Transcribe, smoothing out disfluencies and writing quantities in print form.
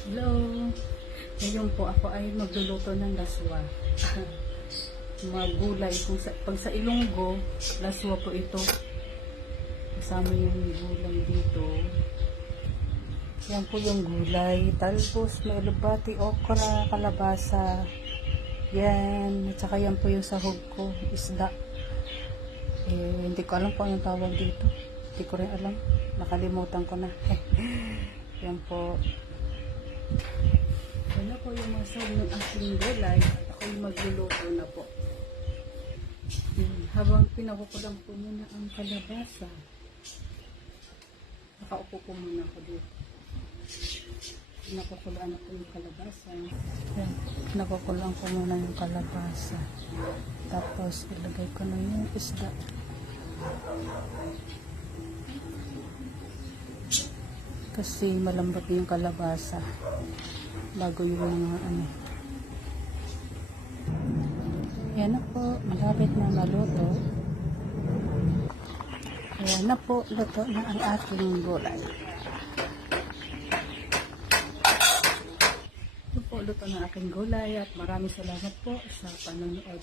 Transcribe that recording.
Hello! Ngayon po ako ay magluluto ng laswa. Mga gulay. Pag sa Ilonggo, laswa po ito. Kasama yung gulay dito. Yan po yung gulay. Talbos, may alubati, okra, kalabasa. Yan. At saka yan po yung sahog ko. Isda. Hindi ko alam kung anong tawag dito. Hindi ko rin alam. Nakalimutan ko na. Yan po. Wala po yung masarap ng aking gulay at ako yung magluluto na po. Habang pinakukulang po muna ang kalabasa, nakaupo po muna ako dito. Pinakukulaan ako yung kalabasa. Pinakukulaan ko muna yung kalabasa. Tapos ilagay ko na yung isda. Kasi malambot yung kalabasa bago yung mga ano. Yan na po, malapit na maluto. Ayan na po, luto na ang ating gulay. Ito po, luto na aking gulay at maraming salamat po sa panonood.